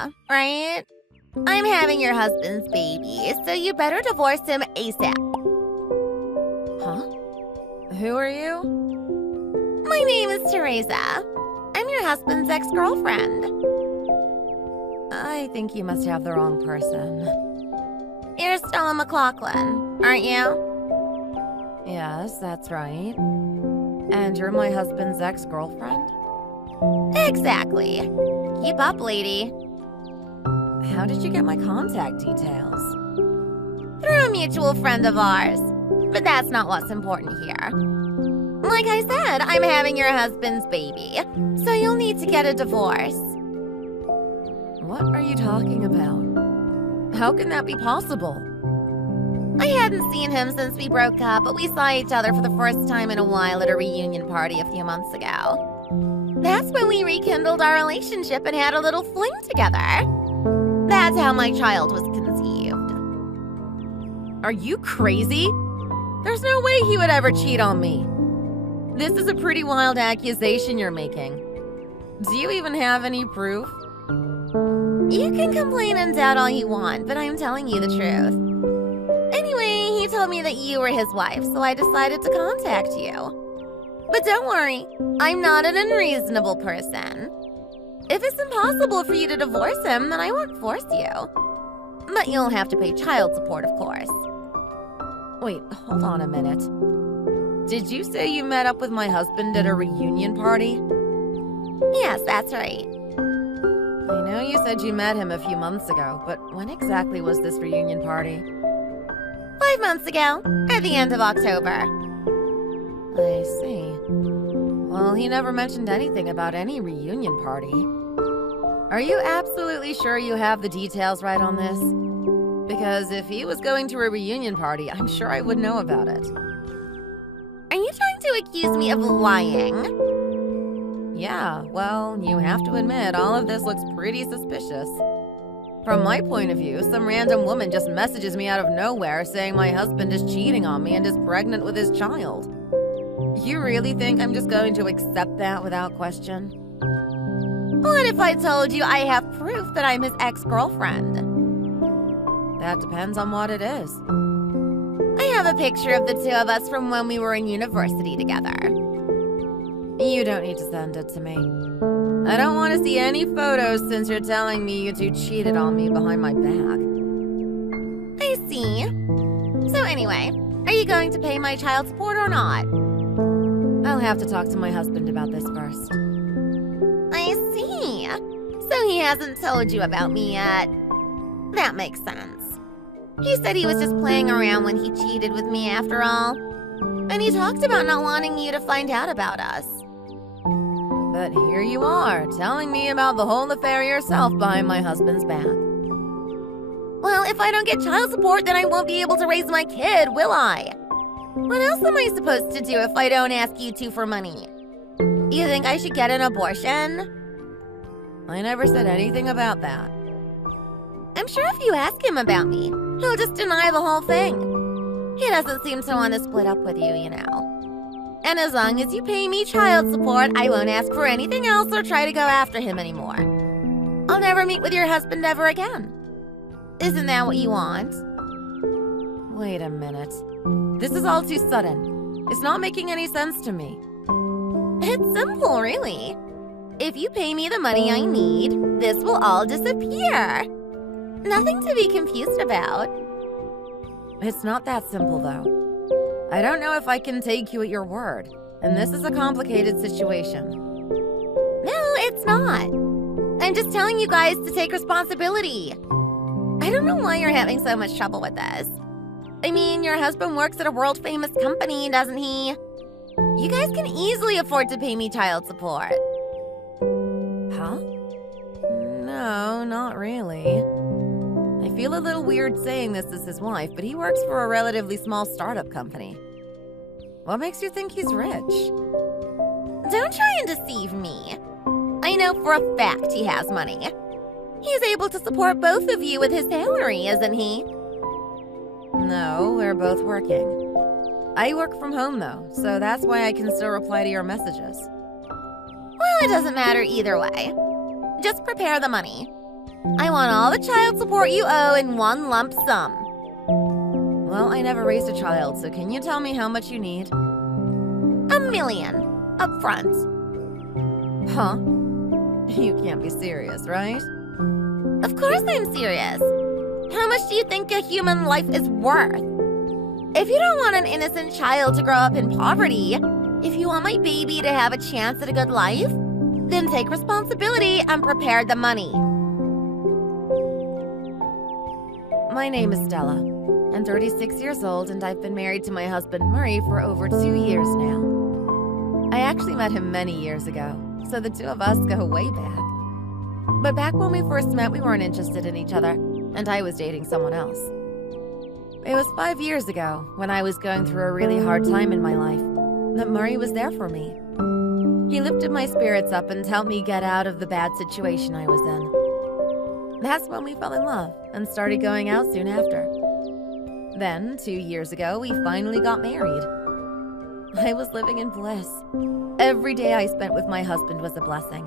Teresa, right? I'm having your husband's baby, so you better divorce him ASAP. Huh? Who are you? My name is Teresa. I'm your husband's ex-girlfriend. I think you must have the wrong person. You're Stella McLaughlin, aren't you? Yes, that's right. And you're my husband's ex-girlfriend? Exactly. Keep up, lady. How did you get my contact details? Through a mutual friend of ours. But that's not what's important here. Like I said, I'm having your husband's baby, so you'll need to get a divorce. What are you talking about? How can that be possible? I hadn't seen him since we broke up, but we saw each other for the first time in a while at a reunion party a few months ago. That's when we rekindled our relationship and had a little fling together. That's how my child was conceived. Are you crazy? There's no way he would ever cheat on me. This is a pretty wild accusation you're making. Do you even have any proof? You can complain and doubt all you want, but I'm telling you the truth. Anyway, he told me that you were his wife, so I decided to contact you. But don't worry, I'm not an unreasonable person. If it's impossible for you to divorce him, then I won't force you. But you'll have to pay child support, of course. Wait, hold on a minute. Did you say you met up with my husband at a reunion party? Yes, that's right. I know you said you met him a few months ago, but when exactly was this reunion party? 5 months ago, at the end of October. I see. Well, he never mentioned anything about any reunion party. Are you absolutely sure you have the details right on this? Because if he was going to a reunion party, I'm sure I would know about it. Are you trying to accuse me of lying? Yeah, well, you have to admit, all of this looks pretty suspicious. From my point of view, some random woman just messages me out of nowhere saying my husband is cheating on me and is pregnant with his child. You really think I'm just going to accept that without question? What if I told you I have proof that I'm his ex-girlfriend? That depends on what it is. I have a picture of the two of us from when we were in university together. You don't need to send it to me. I don't want to see any photos since you're telling me you two cheated on me behind my back. I see. So anyway, are you going to pay my child support or not? I'll have to talk to my husband about this first. I see. So he hasn't told you about me yet. That makes sense. He said he was just playing around when he cheated with me after all. And he talked about not wanting you to find out about us. But here you are, telling me about the whole affair yourself behind my husband's back. Well, if I don't get child support, then I won't be able to raise my kid, will I? What else am I supposed to do if I don't ask you two for money? You think I should get an abortion? I never said anything about that. I'm sure if you ask him about me, he'll just deny the whole thing. He doesn't seem to want to split up with you, you know. And as long as you pay me child support, I won't ask for anything else or try to go after him anymore. I'll never meet with your husband ever again. Isn't that what you want? Wait a minute. This is all too sudden. It's not making any sense to me. It's simple, really. If you pay me the money I need, this will all disappear. Nothing to be confused about. It's not that simple, though. I don't know if I can take you at your word, and this is a complicated situation. No, it's not. I'm just telling you guys to take responsibility. I don't know why you're having so much trouble with this. I mean, your husband works at a world-famous company, doesn't he? You guys can easily afford to pay me child support. Huh? No, not really. I feel a little weird saying this as his wife, but he works for a relatively small startup company. What makes you think he's rich? Don't try and deceive me. I know for a fact he has money. He's able to support both of you with his salary, isn't he? No, we're both working. I work from home, though, so that's why I can still reply to your messages. Well, it doesn't matter either way. Just prepare the money. I want all the child support you owe in one lump sum. Well, I never raised a child, so can you tell me how much you need? $1 million, up front. Huh? You can't be serious, right? Of course I'm serious. How much do you think a human life is worth? If you don't want an innocent child to grow up in poverty, if you want my baby to have a chance at a good life, then take responsibility and prepare the money. My name is Stella. I'm 36 years old and I've been married to my husband Murray for over 2 years now. I actually met him many years ago, so the two of us go way back. But back when we first met, we weren't interested in each other, and I was dating someone else. It was 5 years ago, when I was going through a really hard time in my life, that Murray was there for me. He lifted my spirits up and helped me get out of the bad situation I was in. That's when we fell in love and started going out soon after. Then, 2 years ago, we finally got married. I was living in bliss. Every day I spent with my husband was a blessing.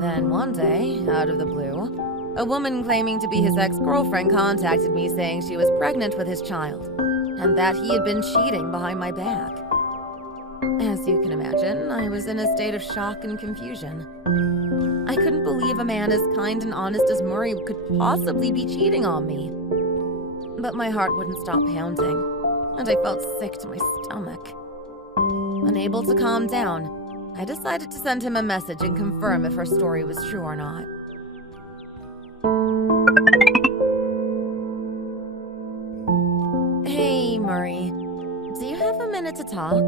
Then one day, out of the blue, a woman claiming to be his ex-girlfriend contacted me saying she was pregnant with his child, and that he had been cheating behind my back. As you can imagine, I was in a state of shock and confusion. I couldn't believe a man as kind and honest as Murray could possibly be cheating on me. But my heart wouldn't stop pounding, and I felt sick to my stomach. Unable to calm down, I decided to send him a message and confirm if her story was true or not. Hey, Murray. Do you have a minute to talk?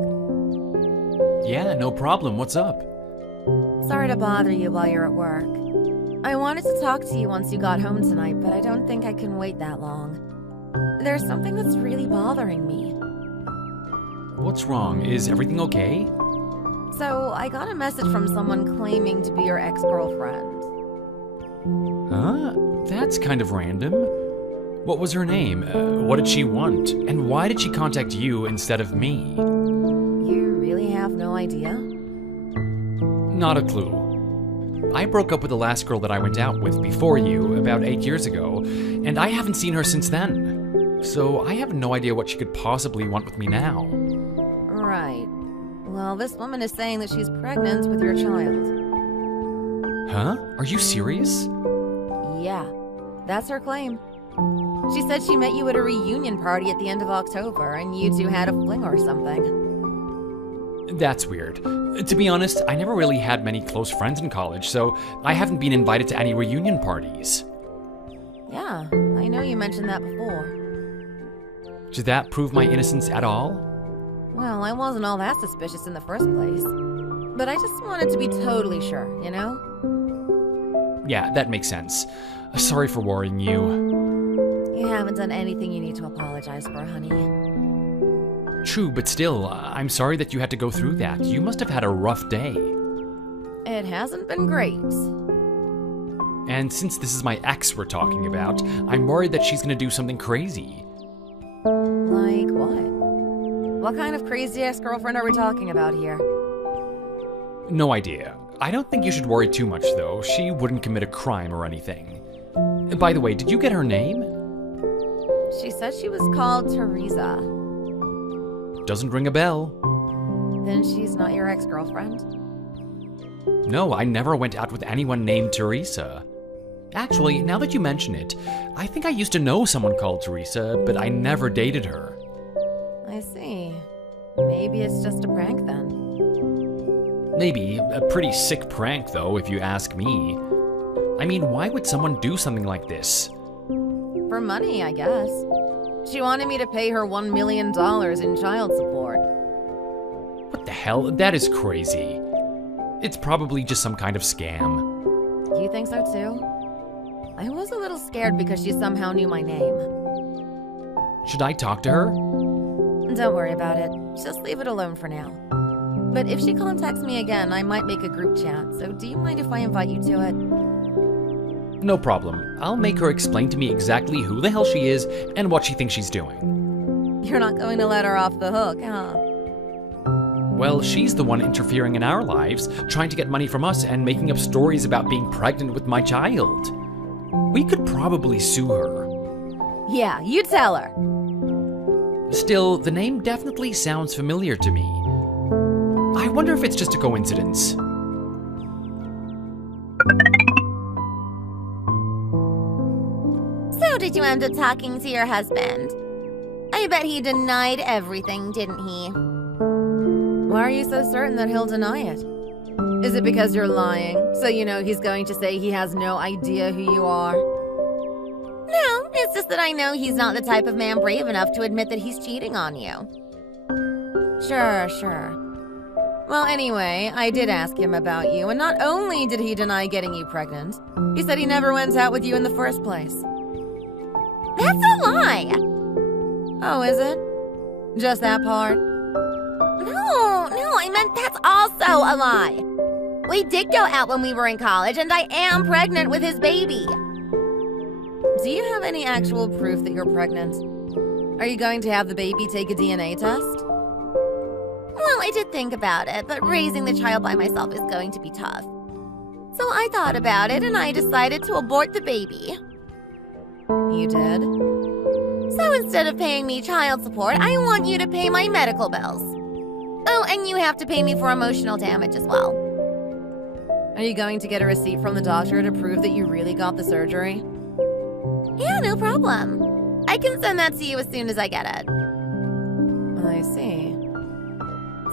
Yeah, no problem. What's up? Sorry to bother you while you're at work. I wanted to talk to you once you got home tonight, but I don't think I can wait that long. There's something that's really bothering me. What's wrong? Is everything okay? So, I got a message from someone claiming to be your ex-girlfriend. Huh? That's kind of random. What was her name? What did she want? And why did she contact you instead of me? You really have no idea? Not a clue. I broke up with the last girl that I went out with before you about 8 years ago, and I haven't seen her since then. So I have no idea what she could possibly want with me now. Right. Well, this woman is saying that she's pregnant with your child. Huh? Are you serious? Yeah, that's her claim. She said she met you at a reunion party at the end of October, and you two had a fling or something. That's weird. To be honest, I never really had many close friends in college, so I haven't been invited to any reunion parties. Yeah, I know you mentioned that before. Did that prove my innocence at all? Well, I wasn't all that suspicious in the first place. But I just wanted to be totally sure, you know? Yeah, that makes sense. Sorry for worrying you. You haven't done anything you need to apologize for, honey. True, but still, I'm sorry that you had to go through that. You must have had a rough day. It hasn't been great. And since this is my ex we're talking about, I'm worried that she's gonna do something crazy. Like what? What kind of crazy ex-girlfriend are we talking about here? No idea. I don't think you should worry too much, though. She wouldn't commit a crime or anything. By the way, did you get her name? She said she was called Teresa. Doesn't ring a bell. Then she's not your ex-girlfriend? No, I never went out with anyone named Teresa. Actually, now that you mention it, I think I used to know someone called Teresa, but I never dated her. I see. Maybe it's just a prank then. Maybe. A pretty sick prank, though, if you ask me. I mean, why would someone do something like this? For money, I guess. She wanted me to pay her $1 million in child support. What the hell? That is crazy. It's probably just some kind of scam. You think so too? I was a little scared because she somehow knew my name. Should I talk to her? Don't worry about it. Just leave it alone for now. But if she contacts me again, I might make a group chat, so do you mind if I invite you to it? No problem. I'll make her explain to me exactly who the hell she is and what she thinks she's doing. You're not going to let her off the hook, huh? Well, she's the one interfering in our lives, trying to get money from us and making up stories about being pregnant with my child. We could probably sue her. Yeah, you tell her. Still, the name definitely sounds familiar to me. I wonder if it's just a coincidence. So did you end up talking to your husband? I bet he denied everything, didn't he? Why are you so certain that he'll deny it? Is it because you're lying, so you know he's going to say he has no idea who you are? No, it's just that I know he's not the type of man brave enough to admit that he's cheating on you. Sure. Well, anyway, I did ask him about you, and not only did he deny getting you pregnant, he said he never went out with you in the first place. That's a lie! Oh, is it? Just that part? No, I meant that's also a lie. We did go out when we were in college, and I am pregnant with his baby. Do you have any actual proof that you're pregnant? Are you going to have the baby take a DNA test? Well, I did think about it, but raising the child by myself is going to be tough. So I thought about it, and I decided to abort the baby. You did? So instead of paying me child support, I want you to pay my medical bills. Oh, and you have to pay me for emotional damage as well. Are you going to get a receipt from the doctor to prove that you really got the surgery? Yeah, no problem. I can send that to you as soon as I get it. I see.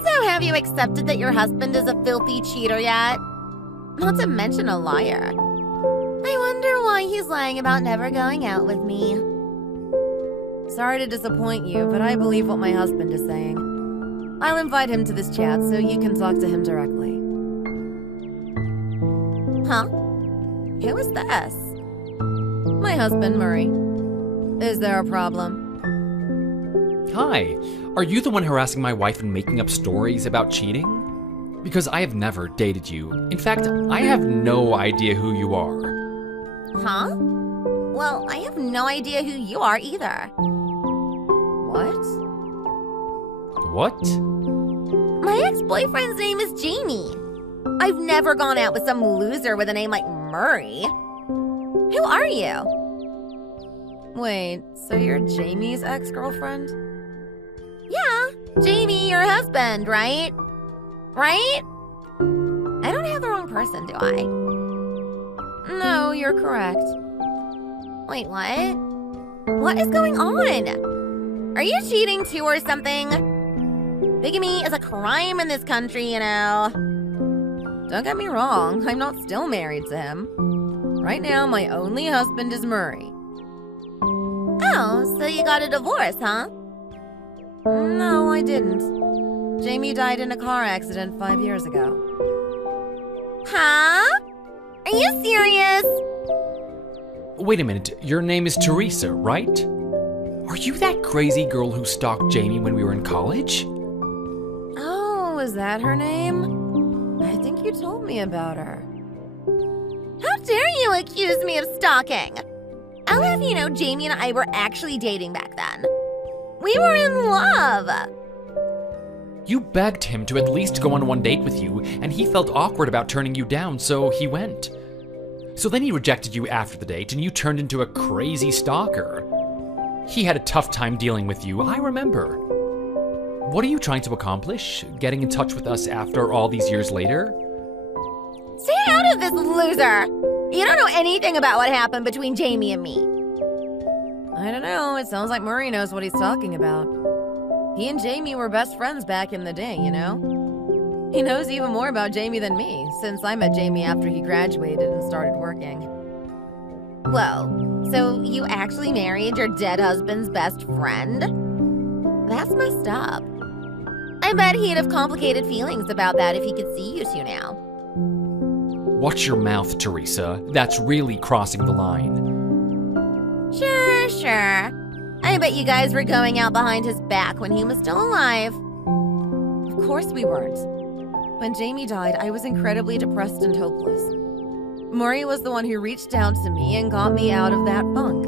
So have you accepted that your husband is a filthy cheater yet? Not to mention a liar. I wonder why he's lying about never going out with me. Sorry to disappoint you, but I believe what my husband is saying. I'll invite him to this chat so you can talk to him directly. Huh? Who is this? My husband, Murray. Is there a problem? Hi, are you the one harassing my wife and making up stories about cheating? Because I have never dated you. In fact, I have no idea who you are. Huh? Well, I have no idea who you are either. What? What? My ex-boyfriend's name is Jamie. I've never gone out with some loser with a name like Murray. Who are you? Wait, so you're Jamie's ex-girlfriend? Yeah, Jamie, your husband, right? Right? I don't have the wrong person, do I? No, you're correct. Wait, what? What is going on? Are you cheating too or something? Bigamy is a crime in this country, you know. Don't get me wrong, I'm not still married to him. Right now, my only husband is Murray. Oh, so you got a divorce, huh? No, I didn't. Jamie died in a car accident 5 years ago. Huh? Are you serious? Wait a minute, your name is Teresa, right? Are you that crazy girl who stalked Jamie when we were in college? Oh, is that her name? I think you told me about her. How dare you accuse me of stalking? I'll have you know Jamie and I were actually dating back then. We were in love. You begged him to at least go on one date with you, and he felt awkward about turning you down, so he went. So then he rejected you after the date, and you turned into a crazy stalker. He had a tough time dealing with you, I remember. What are you trying to accomplish? Getting in touch with us after all these years later? Stay out of this, loser! You don't know anything about what happened between Jamie and me. I don't know, it sounds like Murray knows what he's talking about. He and Jamie were best friends back in the day, you know? He knows even more about Jamie than me, since I met Jamie after he graduated and started working. Whoa, so you actually married your dead husband's best friend? That's messed up. I bet he'd have complicated feelings about that if he could see you two now. Watch your mouth, Teresa. That's really crossing the line. Sure. I bet you guys were going out behind his back when he was still alive. Of course we weren't. When Jamie died, I was incredibly depressed and hopeless. Murray was the one who reached out to me and got me out of that funk.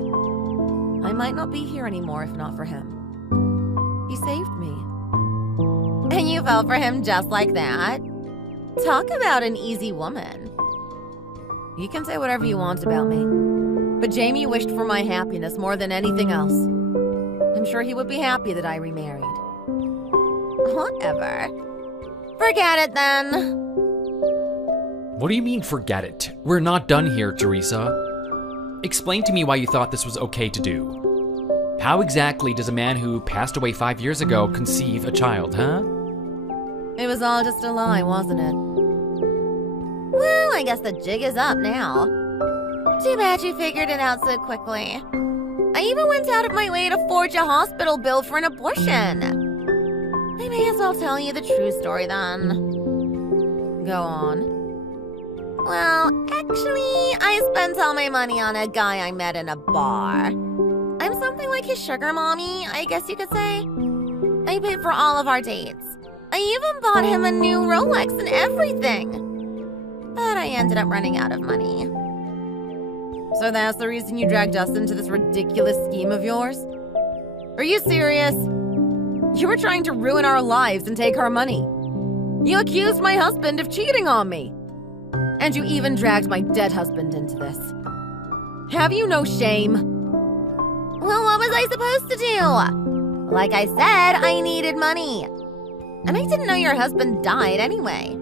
I might not be here anymore if not for him. He saved me. And you fell for him just like that. Talk about an easy woman. You can say whatever you want about me, but Jamie wished for my happiness more than anything else. I'm sure he would be happy that I remarried. Whatever. Forget it then. What do you mean, forget it? We're not done here, Teresa. Explain to me why you thought this was okay to do. How exactly does a man who passed away 5 years ago conceive a child, huh? It was all just a lie, wasn't it? Well, I guess the jig is up now. Too bad you figured it out so quickly. I even went out of my way to forge a hospital bill for an abortion. I may as well tell you the true story then. Go on. Well, actually, I spent all my money on a guy I met in a bar. I'm something like his sugar mommy, I guess you could say. I paid for all of our dates. I even bought him a new Rolex and everything. But I ended up running out of money. So that's the reason you dragged us into this ridiculous scheme of yours? Are you serious? You were trying to ruin our lives and take our money. You accused my husband of cheating on me. And you even dragged my dead husband into this. Have you no shame? Well, what was I supposed to do? Like I said, I needed money. And I didn't know your husband died anyway.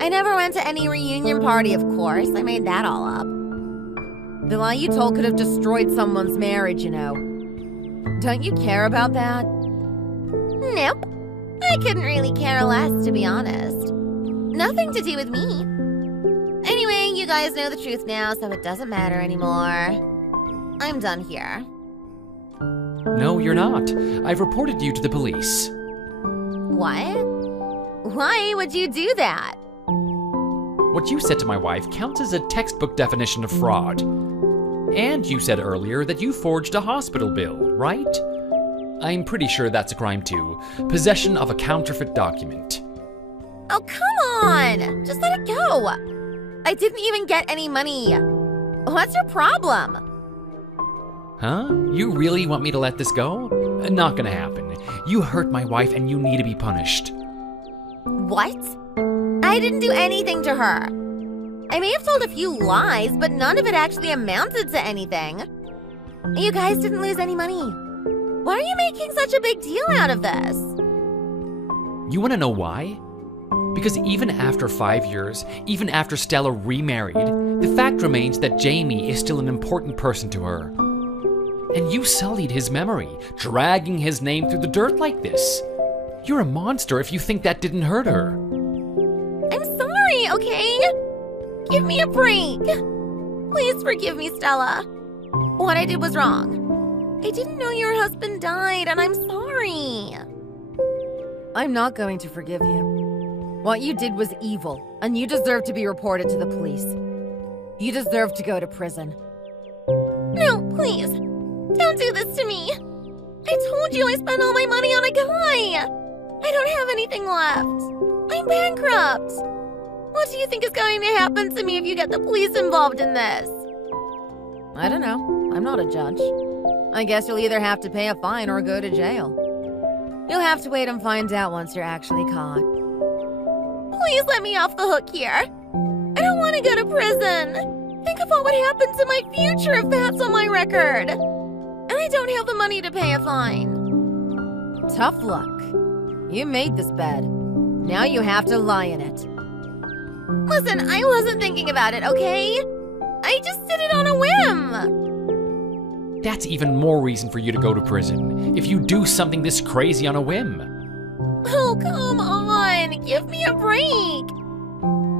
I never went to any reunion party, of course. I made that all up. The lie you told could have destroyed someone's marriage, you know. Don't you care about that? Nope. I couldn't really care less, to be honest. Nothing to do with me. Anyway, you guys know the truth now, so it doesn't matter anymore. I'm done here. No, you're not. I've reported you to the police. What? Why would you do that? What you said to my wife counts as a textbook definition of fraud. And you said earlier that you forged a hospital bill, right? I'm pretty sure that's a crime too. Possession of a counterfeit document. Oh, come on! Just let it go! I didn't even get any money. What's your problem? Huh? You really want me to let this go? Not gonna happen. You hurt my wife and you need to be punished. What? I didn't do anything to her. I may have told a few lies, but none of it actually amounted to anything. You guys didn't lose any money. Why are you making such a big deal out of this? You wanna know why? Because even after 5 years, even after Stella remarried, the fact remains that Jamie is still an important person to her. And you sullied his memory, dragging his name through the dirt like this. You're a monster if you think that didn't hurt her. I'm sorry, okay? Give me a break. Please forgive me, Stella. What I did was wrong. I didn't know your husband died, and I'm sorry. I'm not going to forgive you. What you did was evil, and you deserve to be reported to the police. You deserve to go to prison. No, please. Don't do this to me. I told you I spent all my money on a guy. I don't have anything left. I'm bankrupt. What do you think is going to happen to me if you get the police involved in this? I don't know. I'm not a judge. I guess you'll either have to pay a fine or go to jail. You'll have to wait and find out once you're actually caught. Please let me off the hook here. I don't want to go to prison. Think of what would happen to my future if that's on my record. And I don't have the money to pay a fine. Tough luck. You made this bed. Now you have to lie in it. Listen, I wasn't thinking about it, okay? I just did it on a whim. That's even more reason for you to go to prison, if you do something this crazy on a whim. Oh, come on. Give me a break.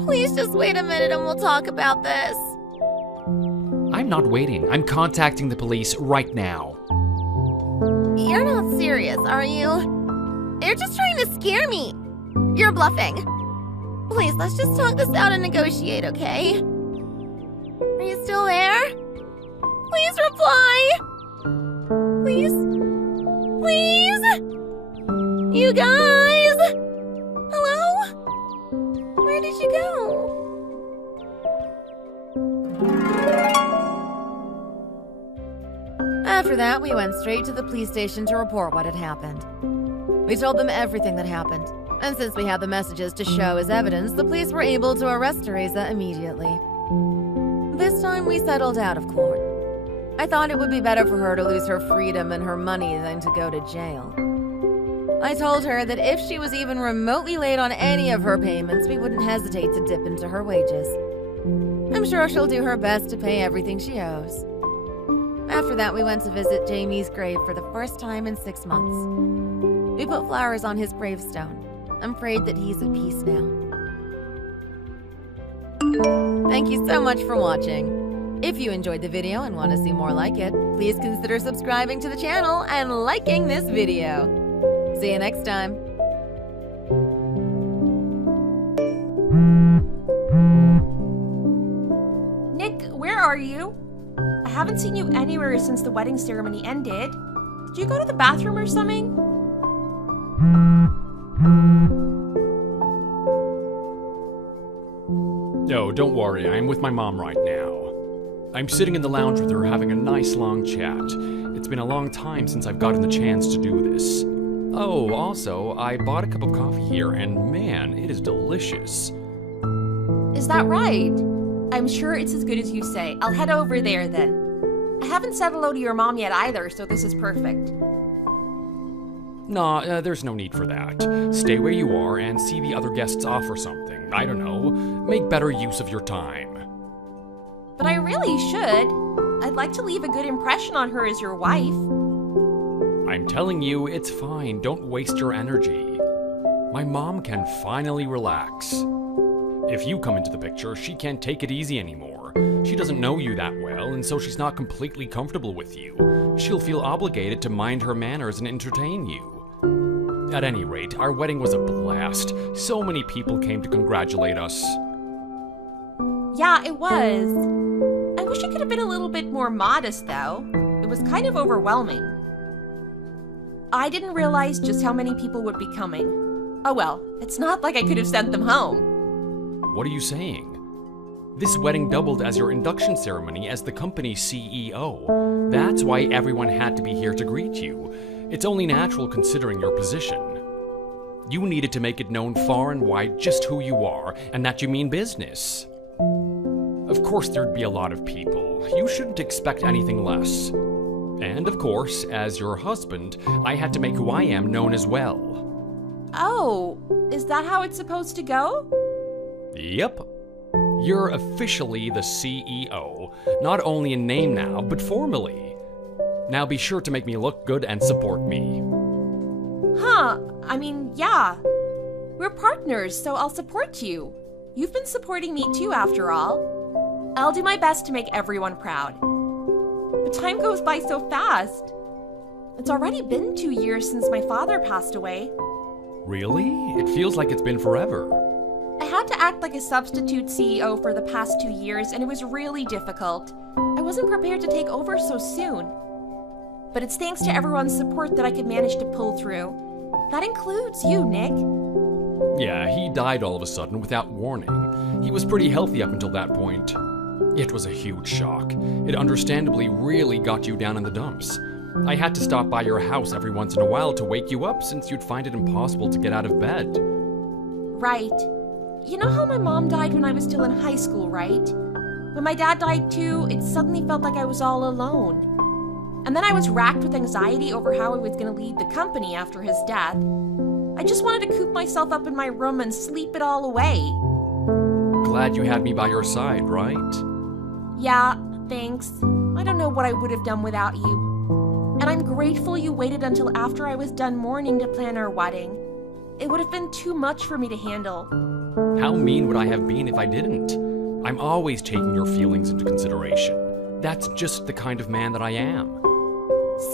Please just wait a minute and we'll talk about this. I'm not waiting. I'm contacting the police right now. You're not serious, are you? You're just trying to scare me. You're bluffing. Please, let's just talk this out and negotiate, okay? Are you still there? Please reply! Please? Please? You guys? Hello? Where did you go? After that, we went straight to the police station to report what had happened. We told them everything that happened. And since we had the messages to show as evidence, the police were able to arrest Teresa immediately. This time we settled out of court. I thought it would be better for her to lose her freedom and her money than to go to jail. I told her that if she was even remotely late on any of her payments, we wouldn't hesitate to dip into her wages. I'm sure she'll do her best to pay everything she owes. After that, we went to visit Jamie's grave for the first time in 6 months. We put flowers on his gravestone. I'm prayed that he's at peace now. Thank you so much for watching. If you enjoyed the video and want to see more like it, please consider subscribing to the channel and liking this video. See you next time. Nick, where are you? I haven't seen you anywhere since the wedding ceremony ended. Did you go to the bathroom or something? No, don't worry, I'm with my mom right now. I'm sitting in the lounge with her having a nice long chat. It's been a long time since I've gotten the chance to do this. Oh, also, I bought a cup of coffee here, and man, it is delicious. Is that right? I'm sure it's as good as you say. I'll head over there then. I haven't said hello to your mom yet either, so this is perfect. Nah, there's no need for that. Stay where you are and see the other guests off or something. I don't know. Make better use of your time. But I really should. I'd like to leave a good impression on her as your wife. I'm telling you, it's fine. Don't waste your energy. My mom can finally relax. If you come into the picture, she can't take it easy anymore. She doesn't know you that well, and so she's not completely comfortable with you. She'll feel obligated to mind her manners and entertain you. At any rate, our wedding was a blast. So many people came to congratulate us. Yeah, it was. I wish I could have been a little bit more modest, though. It was kind of overwhelming. I didn't realize just how many people would be coming. Oh well, it's not like I could have sent them home. What are you saying? This wedding doubled as your induction ceremony as the company's CEO. That's why everyone had to be here to greet you. It's only natural considering your position. You needed to make it known far and wide just who you are and that you mean business. Of course there'd be a lot of people. You shouldn't expect anything less. And of course, as your husband, I had to make who I am known as well. Oh, is that how it's supposed to go? Yep. You're officially the CEO, not only in name now, but formally. Now be sure to make me look good and support me. Huh, I mean, yeah. We're partners, so I'll support you. You've been supporting me too, after all. I'll do my best to make everyone proud. But time goes by so fast. It's already been 2 years since my father passed away. Really? It feels like it's been forever. I had to act like a substitute CEO for the past 2 years, and it was really difficult. I wasn't prepared to take over so soon. But it's thanks to everyone's support that I could manage to pull through. That includes you, Nick. Yeah, he died all of a sudden without warning. He was pretty healthy up until that point. It was a huge shock. It understandably really got you down in the dumps. I had to stop by your house every once in a while to wake you up since you'd find it impossible to get out of bed. Right. You know how my mom died when I was still in high school, right? When my dad died too, it suddenly felt like I was all alone. And then I was racked with anxiety over how I was going to lead the company after his death. I just wanted to coop myself up in my room and sleep it all away. Glad you had me by your side, right? Yeah, thanks. I don't know what I would have done without you. And I'm grateful you waited until after I was done mourning to plan our wedding. It would have been too much for me to handle. How mean would I have been if I didn't? I'm always taking your feelings into consideration. That's just the kind of man that I am.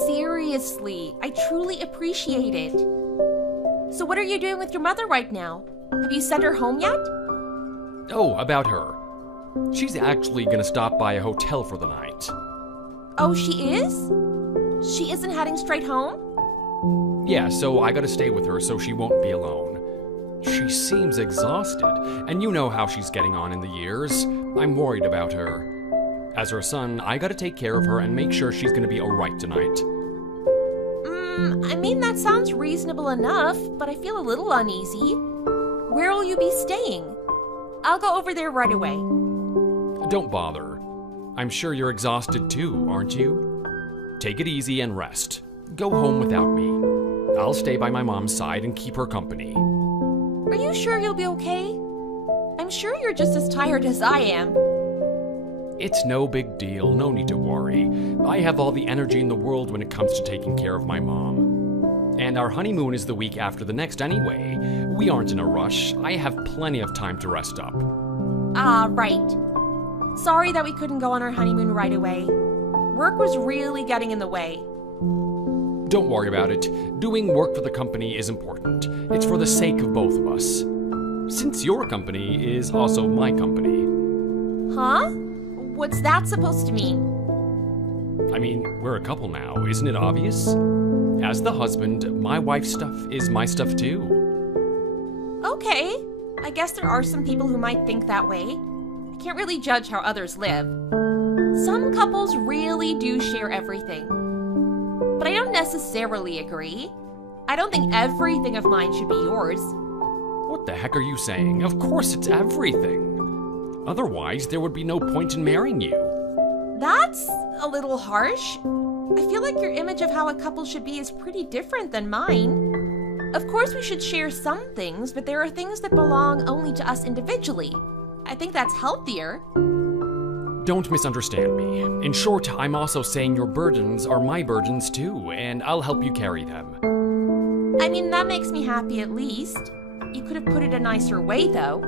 Seriously, I truly appreciate it. So what are you doing with your mother right now? Have you sent her home yet? Oh, about her. She's actually gonna stop by a hotel for the night. Oh, she is? She isn't heading straight home? Yeah, so I gotta stay with her so she won't be alone. She seems exhausted, and you know how she's getting on in the years. I'm worried about her. As her son, I gotta take care of her and make sure she's gonna be alright tonight. I mean, that sounds reasonable enough, but I feel a little uneasy. Where will you be staying? I'll go over there right away. Don't bother. I'm sure you're exhausted too, aren't you? Take it easy and rest. Go home without me. I'll stay by my mom's side and keep her company. Are you sure you'll be okay? I'm sure you're just as tired as I am. It's no big deal, no need to worry. I have all the energy in the world when it comes to taking care of my mom. And our honeymoon is the week after the next anyway. We aren't in a rush. I have plenty of time to rest up. Ah, right. Sorry that we couldn't go on our honeymoon right away. Work was really getting in the way. Don't worry about it. Doing work for the company is important. It's for the sake of both of us. Since your company is also my company. Huh? What's that supposed to mean? I mean, we're a couple now, isn't it obvious? As the husband, my wife's stuff is my stuff too. Okay. I guess there are some people who might think that way. I can't really judge how others live. Some couples really do share everything. But I don't necessarily agree. I don't think everything of mine should be yours. What the heck are you saying? Of course it's everything. Otherwise, there would be no point in marrying you. That's a little harsh. I feel like your image of how a couple should be is pretty different than mine. Of course, we should share some things, but there are things that belong only to us individually. I think that's healthier. Don't misunderstand me. In short, I'm also saying your burdens are my burdens too, and I'll help you carry them. I mean, that makes me happy at least. You could have put it a nicer way, though.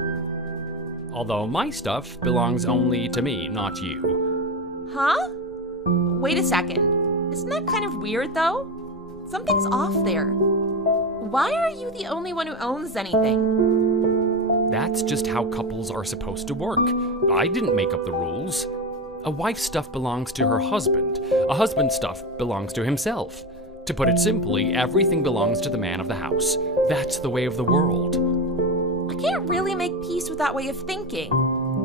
Although my stuff belongs only to me, not you. Huh? Wait a second. Isn't that kind of weird, though? Something's off there. Why are you the only one who owns anything? That's just how couples are supposed to work. I didn't make up the rules. A wife's stuff belongs to her husband. A husband's stuff belongs to himself. To put it simply, everything belongs to the man of the house. That's the way of the world. I can't really make peace with that way of thinking.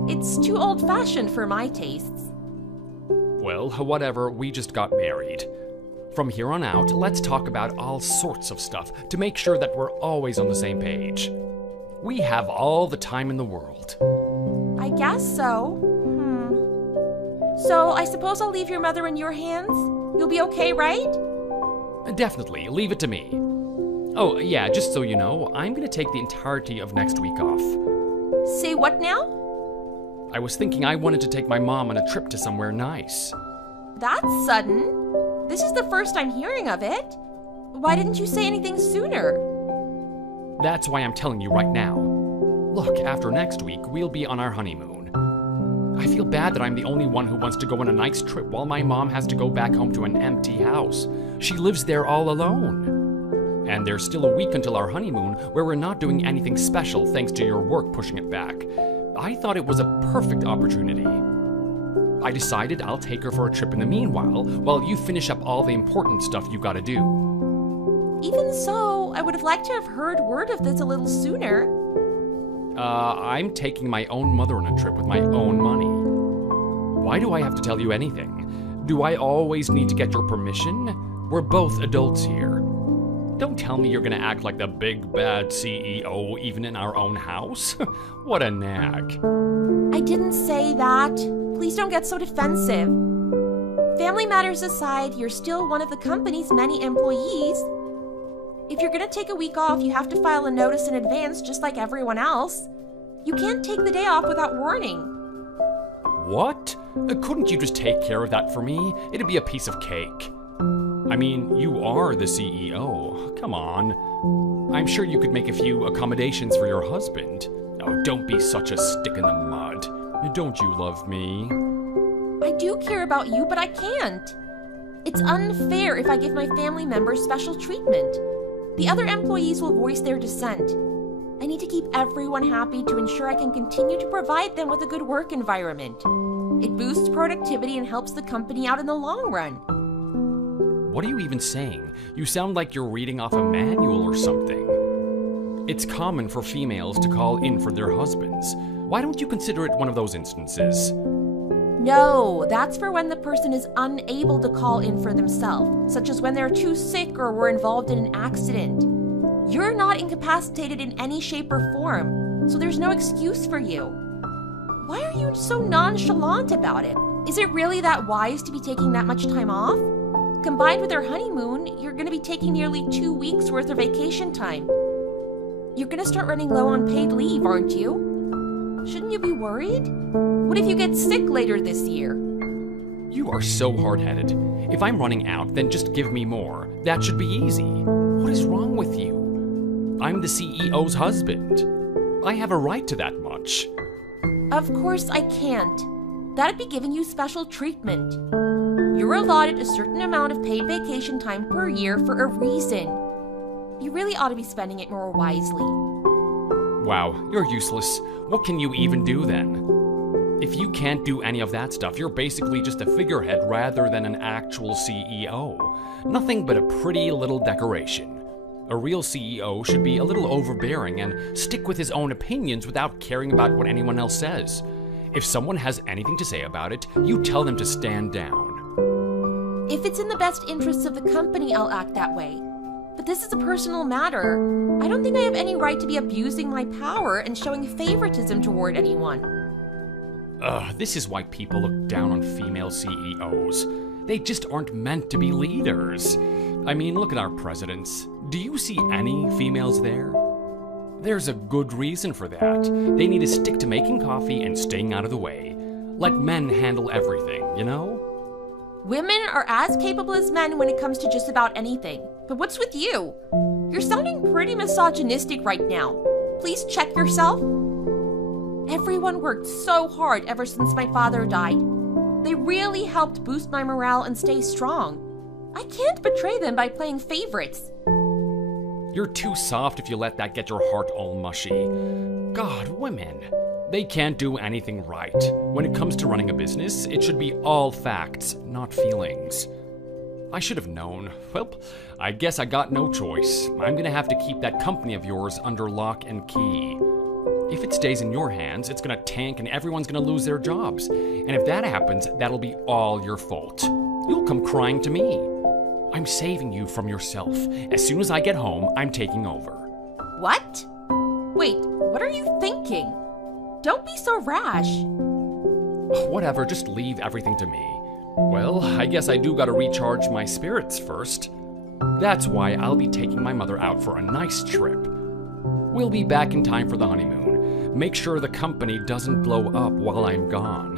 It's too old-fashioned for my tastes. Well, whatever, we just got married. From here on out, let's talk about all sorts of stuff to make sure that we're always on the same page. We have all the time in the world. I guess so. So I suppose I'll leave your mother in your hands? You'll be okay, right? Definitely, leave it to me. Oh, yeah, just so you know, I'm gonna take the entirety of next week off. Say what now? I was thinking I wanted to take my mom on a trip to somewhere nice. That's sudden. This is the first I'm hearing of it. Why didn't you say anything sooner? That's why I'm telling you right now. Look, after next week, we'll be on our honeymoon. I feel bad that I'm the only one who wants to go on a nice trip while my mom has to go back home to an empty house. She lives there all alone. And there's still a week until our honeymoon where we're not doing anything special thanks to your work pushing it back. I thought it was a perfect opportunity. I decided I'll take her for a trip in the meanwhile, while you finish up all the important stuff you gotta do. Even so, I would have liked to have heard word of this a little sooner. I'm taking my own mother on a trip with my own money. Why do I have to tell you anything? Do I always need to get your permission? We're both adults here. Don't tell me you're gonna act like the big bad CEO even in our own house. What a nag. I didn't say that. Please don't get so defensive. Family matters aside, you're still one of the company's many employees. If you're gonna take a week off, you have to file a notice in advance just like everyone else. You can't take the day off without warning. What? Couldn't you just take care of that for me? It'd be a piece of cake. I mean, you are the CEO. Come on. I'm sure you could make a few accommodations for your husband. Oh, don't be such a stick in the mud. Don't you love me? I do care about you, but I can't. It's unfair if I give my family members special treatment. The other employees will voice their dissent. I need to keep everyone happy to ensure I can continue to provide them with a good work environment. It boosts productivity and helps the company out in the long run. What are you even saying? You sound like you're reading off a manual or something. It's common for females to call in for their husbands. Why don't you consider it one of those instances? No, that's for when the person is unable to call in for themselves, such as when they're too sick or were involved in an accident. You're not incapacitated in any shape or form, so there's no excuse for you. Why are you so nonchalant about it? Is it really that wise to be taking that much time off? Combined with our honeymoon, you're going to be taking nearly 2 weeks worth of vacation time. You're going to start running low on paid leave, aren't you? Shouldn't you be worried? What if you get sick later this year? You are so hard-headed. If I'm running out, then just give me more. That should be easy. What is wrong with you? I'm the CEO's husband. I have a right to that much. Of course I can't. That'd be giving you special treatment. You're allotted a certain amount of paid vacation time per year for a reason. You really ought to be spending it more wisely. Wow, you're useless. What can you even do then? If you can't do any of that stuff, you're basically just a figurehead rather than an actual CEO. Nothing but a pretty little decoration. A real CEO should be a little overbearing and stick with his own opinions without caring about what anyone else says. If someone has anything to say about it, you tell them to stand down. If it's in the best interests of the company, I'll act that way. But this is a personal matter. I don't think I have any right to be abusing my power and showing favoritism toward anyone. This is why people look down on female CEOs. They just aren't meant to be leaders. I mean, look at our presidents. Do you see any females there? There's a good reason for that. They need to stick to making coffee and staying out of the way. Let men handle everything, you know? Women are as capable as men when it comes to just about anything. But what's with you? You're sounding pretty misogynistic right now. Please check yourself. Everyone worked so hard ever since my father died. They really helped boost my morale and stay strong. I can't betray them by playing favorites. You're too soft if you let that get your heart all mushy. God, women. They can't do anything right. When it comes to running a business, it should be all facts, not feelings. I should have known. Well, I guess I got no choice. I'm gonna have to keep that company of yours under lock and key. If it stays in your hands, it's gonna tank and everyone's gonna lose their jobs. And if that happens, that'll be all your fault. You'll come crying to me. I'm saving you from yourself. As soon as I get home, I'm taking over. What? Wait, what are you thinking? Don't be so rash. Whatever, just leave everything to me. Well, I guess I do gotta recharge my spirits first. That's why I'll be taking my mother out for a nice trip. We'll be back in time for the honeymoon. Make sure the company doesn't blow up while I'm gone.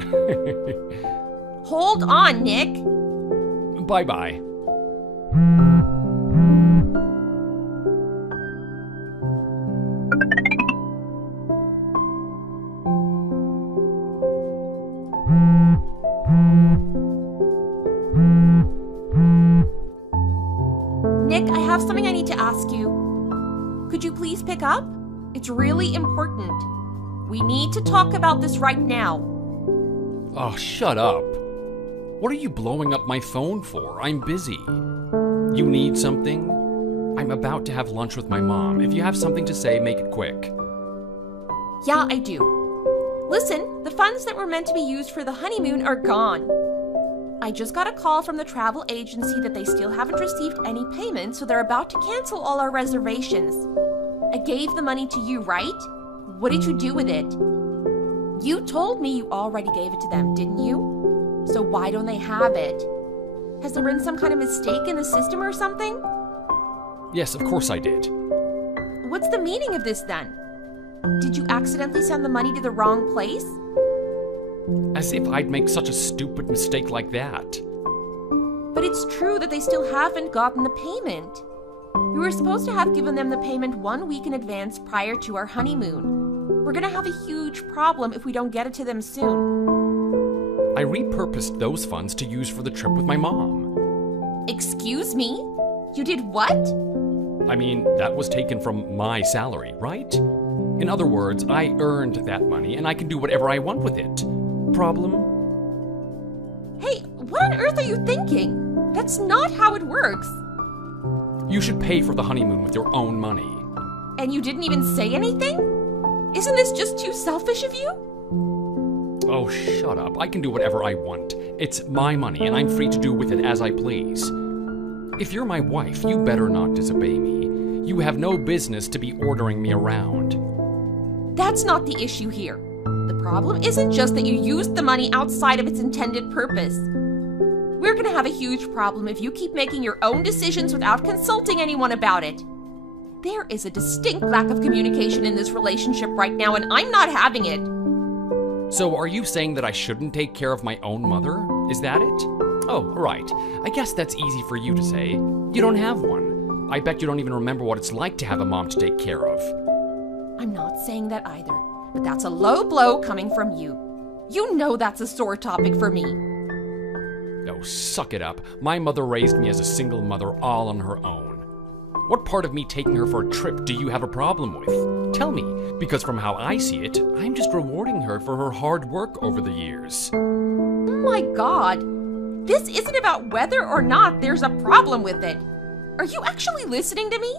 Hold on, Nick. Bye-bye. Nick, I have something I need to ask you. Could you please pick up? It's really important. We need to talk about this right now. Oh, shut up. What are you blowing up my phone for? I'm busy. You need something? I'm about to have lunch with my mom. If you have something to say, make it quick. Yeah, I do. Listen, the funds that were meant to be used for the honeymoon are gone. I just got a call from the travel agency that they still haven't received any payment, so they're about to cancel all our reservations. I gave the money to you, right? What did you do with it? You told me you already gave it to them, didn't you? So why don't they have it? Has there been some kind of mistake in the system or something? Yes, of course I did. What's the meaning of this then? Did you accidentally send the money to the wrong place? As if I'd make such a stupid mistake like that. But it's true that they still haven't gotten the payment. We were supposed to have given them the payment 1 week in advance prior to our honeymoon. We're gonna have a huge problem if we don't get it to them soon. I repurposed those funds to use for the trip with my mom. Excuse me? You did what? I mean, that was taken from my salary, right? In other words, I earned that money and I can do whatever I want with it. Problem? Hey, what on earth are you thinking? That's not how it works. You should pay for the honeymoon with your own money. And you didn't even say anything? Isn't this just too selfish of you? Oh, shut up. I can do whatever I want. It's my money, and I'm free to do with it as I please. If you're my wife, you better not disobey me. You have no business to be ordering me around. That's not the issue here. The problem isn't just that you used the money outside of its intended purpose. We're gonna have a huge problem if you keep making your own decisions without consulting anyone about it. There is a distinct lack of communication in this relationship right now, and I'm not having it. So are you saying that I shouldn't take care of my own mother? Is that it? Oh, right. I guess that's easy for you to say. You don't have one. I bet you don't even remember what it's like to have a mom to take care of. I'm not saying that either, but that's a low blow coming from you. You know that's a sore topic for me. Oh, suck it up. My mother raised me as a single mother all on her own. What part of me taking her for a trip do you have a problem with? Tell me, because from how I see it, I'm just rewarding her for her hard work over the years. Oh my God. This isn't about whether or not there's a problem with it. Are you actually listening to me?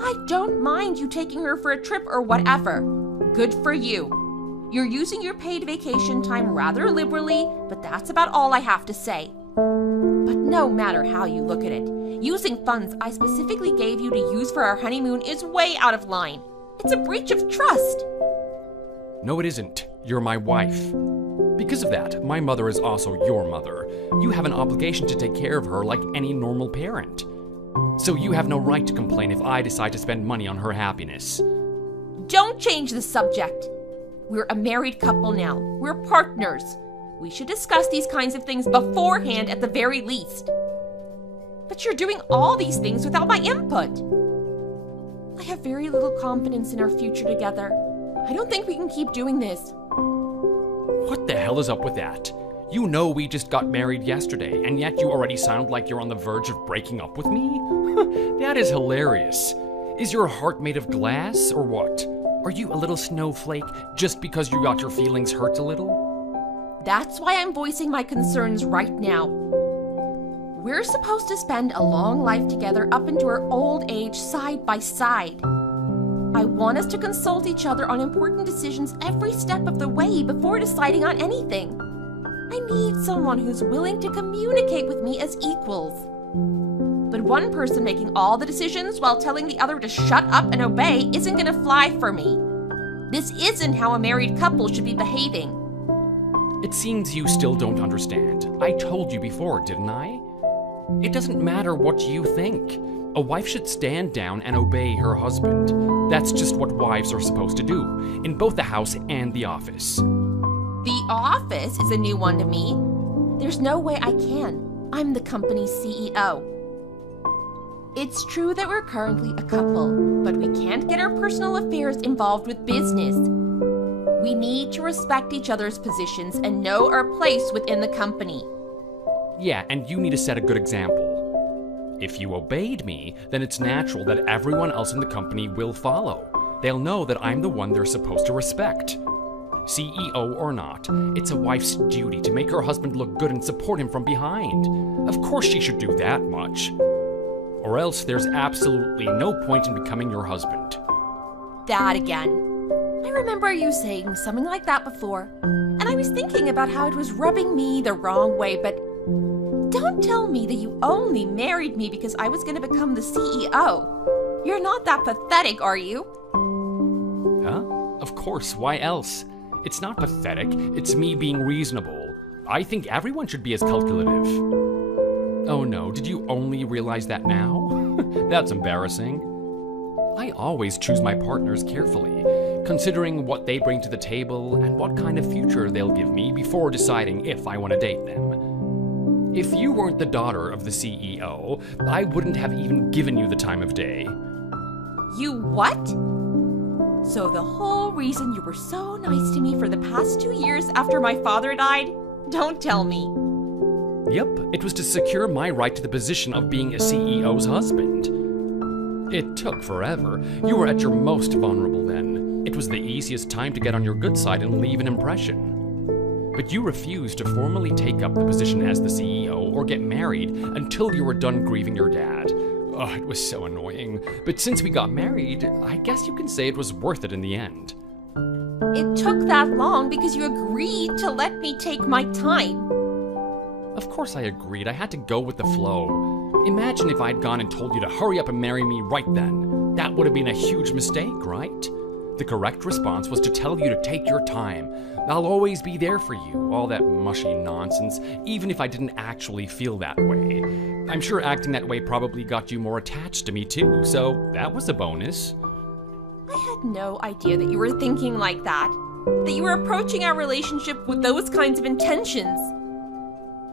I don't mind you taking her for a trip or whatever. Good for you. You're using your paid vacation time rather liberally, but that's about all I have to say. But no matter how you look at it, using funds I specifically gave you to use for our honeymoon is way out of line. It's a breach of trust. No, it isn't. You're my wife. Because of that, my mother is also your mother. You have an obligation to take care of her like any normal parent. So you have no right to complain if I decide to spend money on her happiness. Don't change the subject. We're a married couple now. We're partners. We should discuss these kinds of things beforehand at the very least. But you're doing all these things without my input. I have very little confidence in our future together. I don't think we can keep doing this. What the hell is up with that? You know we just got married yesterday, and yet you already sound like you're on the verge of breaking up with me? That is hilarious. Is your heart made of glass, or what? Are you a little snowflake just because you got your feelings hurt a little? That's why I'm voicing my concerns right now. We're supposed to spend a long life together up into our old age side by side. I want us to consult each other on important decisions every step of the way before deciding on anything. I need someone who's willing to communicate with me as equals. But one person making all the decisions while telling the other to shut up and obey isn't going to fly for me. This isn't how a married couple should be behaving. It seems you still don't understand. I told you before, didn't I? It doesn't matter what you think. A wife should stand down and obey her husband. That's just what wives are supposed to do, in both the house and the office. The office is a new one to me. There's no way I can. I'm the company's CEO. It's true that we're currently a couple, but we can't get our personal affairs involved with business. We need to respect each other's positions and know our place within the company. Yeah, and you need to set a good example. If you obeyed me, then it's natural that everyone else in the company will follow. They'll know that I'm the one they're supposed to respect. CEO or not, it's a wife's duty to make her husband look good and support him from behind. Of course she should do that much. Or else there's absolutely no point in becoming your husband. That again. I remember you saying something like that before, and I was thinking about how it was rubbing me the wrong way, but don't tell me that you only married me because I was going to become the CEO. You're not that pathetic, are you? Huh? Of course, why else? It's not pathetic, it's me being reasonable. I think everyone should be as calculative. Oh no, did you only realize that now? That's embarrassing. I always choose my partners carefully, considering what they bring to the table and what kind of future they'll give me before deciding if I want to date them. If you weren't the daughter of the CEO, I wouldn't have even given you the time of day. You what? So the whole reason you were so nice to me for the past 2 years after my father died? Don't tell me. Yep, it was to secure my right to the position of being a CEO's husband. It took forever. You were at your most vulnerable then. It was the easiest time to get on your good side and leave an impression. But you refused to formally take up the position as the CEO or get married until you were done grieving your dad. Oh, it was so annoying. But since we got married, I guess you can say it was worth it in the end. It took that long because you agreed to let me take my time. Of course I agreed. I had to go with the flow. Imagine if I'd gone and told you to hurry up and marry me right then. That would have been a huge mistake, right? The correct response was to tell you to take your time. I'll always be there for you. All that mushy nonsense, even if I didn't actually feel that way. I'm sure acting that way probably got you more attached to me too, so that was a bonus. I had no idea that you were thinking like that. That you were approaching our relationship with those kinds of intentions.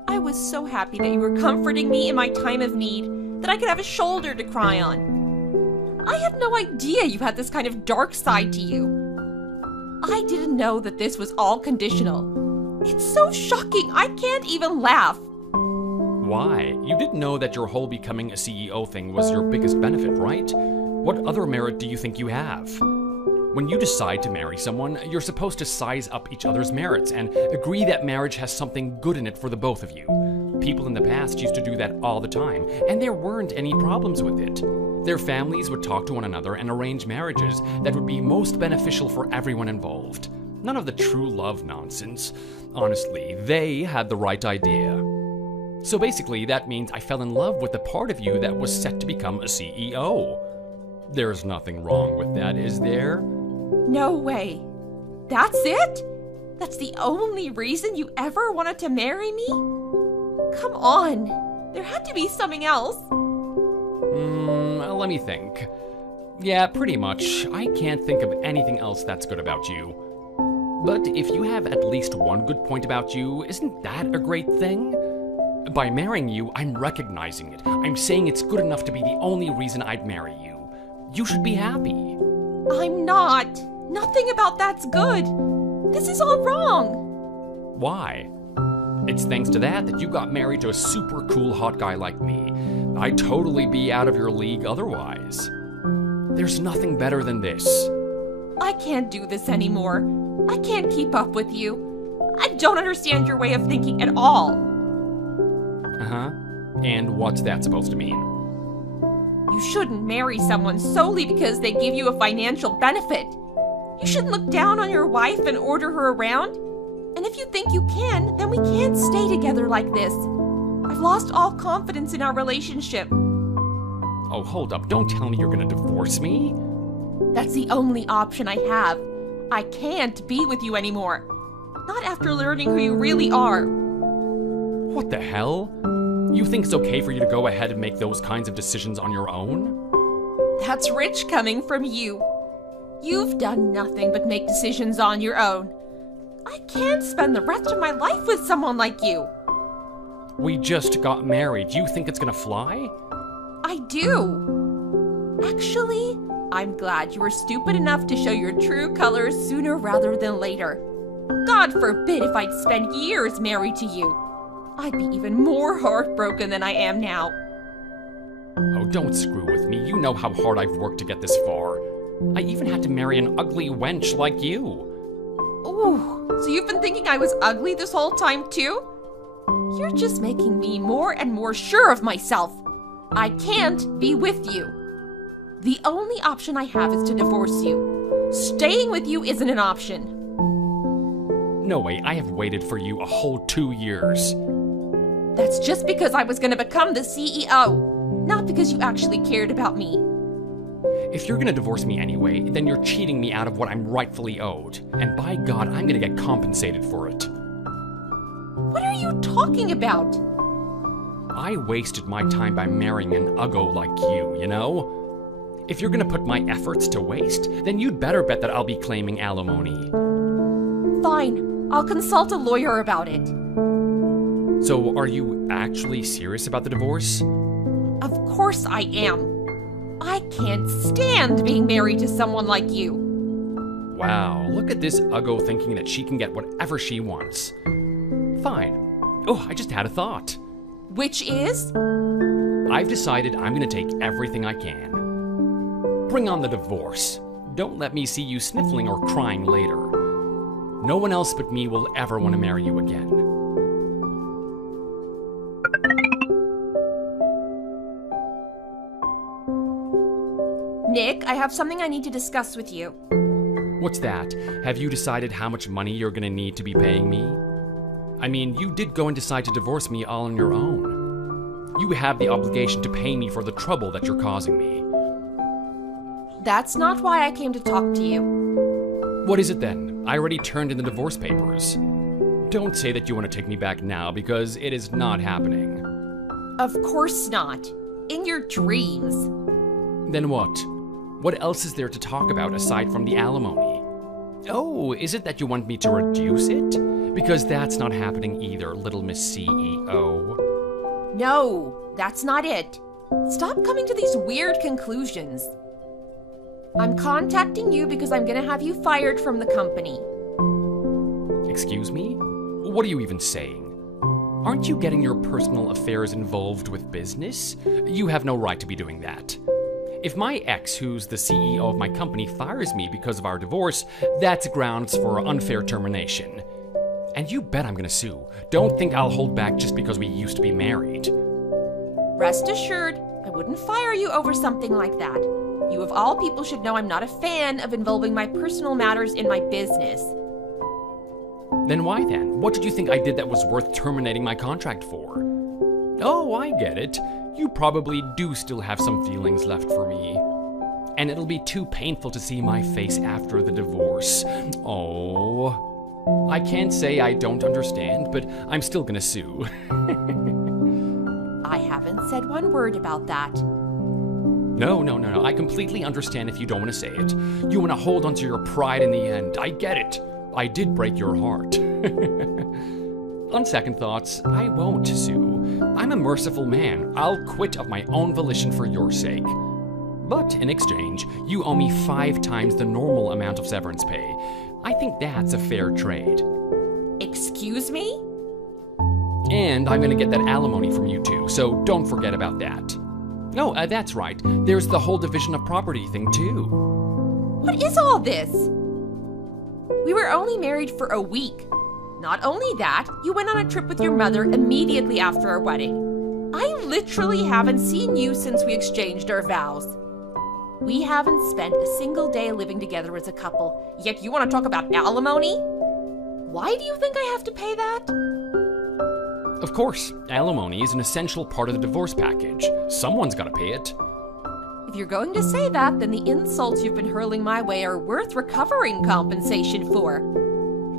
I was so happy that you were comforting me in my time of need, that I could have a shoulder to cry on. I had no idea you had this kind of dark side to you. I didn't know that this was all conditional. It's so shocking, I can't even laugh. Why? You didn't know that your whole becoming a CEO thing was your biggest benefit, right? What other merit do you think you have? When you decide to marry someone, you're supposed to size up each other's merits and agree that marriage has something good in it for the both of you. People in the past used to do that all the time, and there weren't any problems with it. Their families would talk to one another and arrange marriages that would be most beneficial for everyone involved. None of the true love nonsense. Honestly, they had the right idea. So basically, that means I fell in love with the part of you that was set to become a CEO. There's nothing wrong with that, is there? No way. That's it? That's the only reason you ever wanted to marry me? Come on. There had to be something else. Let me think. Yeah, pretty much. I can't think of anything else that's good about you. But if you have at least one good point about you, isn't that a great thing? By marrying you, I'm recognizing it. I'm saying it's good enough to be the only reason I'd marry you. You should be happy. I'm not. Nothing about that's good. This is all wrong. Why? It's thanks to that you got married to a super cool hot guy like me. I'd totally be out of your league otherwise. There's nothing better than this. I can't do this anymore. I can't keep up with you. I don't understand your way of thinking at all. Uh-huh. And what's that supposed to mean? You shouldn't marry someone solely because they give you a financial benefit. You shouldn't look down on your wife and order her around. And if you think you can, then we can't stay together like this. I've lost all confidence in our relationship. Oh, hold up. Don't tell me you're gonna divorce me. That's the only option I have. I can't be with you anymore. Not after learning who you really are. What the hell? You think it's okay for you to go ahead and make those kinds of decisions on your own? That's rich coming from you. You've done nothing but make decisions on your own. I can't spend the rest of my life with someone like you. We just got married. You think it's gonna fly? I do. Actually, I'm glad you were stupid enough to show your true colors sooner rather than later. God forbid if I'd spent years married to you. I'd be even more heartbroken than I am now. Oh, don't screw with me. You know how hard I've worked to get this far. I even had to marry an ugly wench like you. Ooh, so you've been thinking I was ugly this whole time too? You're just making me more and more sure of myself. I can't be with you. The only option I have is to divorce you. Staying with you isn't an option. No way, I have waited for you a whole 2 years. That's just because I was gonna become the CEO, not because you actually cared about me. If you're gonna divorce me anyway, then you're cheating me out of what I'm rightfully owed. And by God, I'm gonna get compensated for it. What are you talking about? I wasted my time by marrying an uggo like you know? If you're gonna put my efforts to waste, then you'd better bet that I'll be claiming alimony. Fine, I'll consult a lawyer about it. So, are you actually serious about the divorce? Of course I am. I can't stand being married to someone like you. Wow, look at this uggo thinking that she can get whatever she wants. Fine. Oh, I just had a thought. Which is? I've decided I'm gonna take everything I can. Bring on the divorce. Don't let me see you sniffling or crying later. No one else but me will ever want to marry you again. Nick, I have something I need to discuss with you. What's that? Have you decided how much money you're gonna need to be paying me? I mean, you did go and decide to divorce me all on your own. You have the obligation to pay me for the trouble that you're causing me. That's not why I came to talk to you. What is it then? I already turned in the divorce papers. Don't say that you want to take me back now, because it is not happening. Of course not. In your dreams. Then what? What else is there to talk about aside from the alimony? Oh, is it that you want me to reduce it? Because that's not happening either, little Miss CEO. No, that's not it. Stop coming to these weird conclusions. I'm contacting you because I'm gonna have you fired from the company. Excuse me? What are you even saying? Aren't you getting your personal affairs involved with business? You have no right to be doing that. If my ex, who's the CEO of my company, fires me because of our divorce, that's grounds for unfair termination. And you bet I'm gonna sue. Don't think I'll hold back just because we used to be married. Rest assured, I wouldn't fire you over something like that. You of all people should know I'm not a fan of involving my personal matters in my business. Then why then? What did you think I did that was worth terminating my contract for? Oh, I get it. You probably do still have some feelings left for me. And it'll be too painful to see my face after the divorce. Oh. I can't say I don't understand, but I'm still gonna sue. I haven't said one word about that. No. I completely understand if you don't want to say it. You want to hold onto your pride in the end. I get it. I did break your heart. On second thoughts, I won't sue. I'm a merciful man. I'll quit of my own volition for your sake. But in exchange, you owe me 5 times the normal amount of severance pay. I think that's a fair trade. Excuse me? And I'm gonna get that alimony from you too, so don't forget about that. No, that's right. There's the whole division of property thing too. What is all this? We were only married for a week. Not only that, you went on a trip with your mother immediately after our wedding. I literally haven't seen you since we exchanged our vows. We haven't spent a single day living together as a couple, yet you want to talk about alimony? Why do you think I have to pay that? Of course, alimony is an essential part of the divorce package. Someone's gotta pay it. If you're going to say that, then the insults you've been hurling my way are worth recovering compensation for.